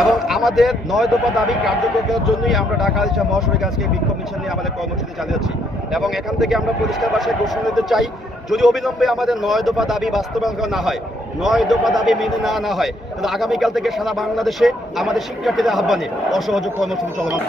এবং আমাদের 9 দফা দাবি কার্যকর করার জন্যই আমরা ঢাকা আলিশা মহাসড়কে আজকে বিক্ষোভ মিছিল নিয়ে আমাদের কর্মসূচি চালিয়ে যাচ্ছি। এবং এখান থেকে আমরা পরিষ্কার ভাষায় ঘোষণা দিতে চাই, যদি অবিলম্বে আমাদের 9 দফা দাবি বাস্তবায়ন করা না হয়, 9 দফা দাবি মেনে না হয়, তাহলে আগামীকাল থেকে সারা বাংলাদেশে আমাদের শিক্ষার্থীদের আহ্বানে অসহযোগ কর্মসূচি চলমান।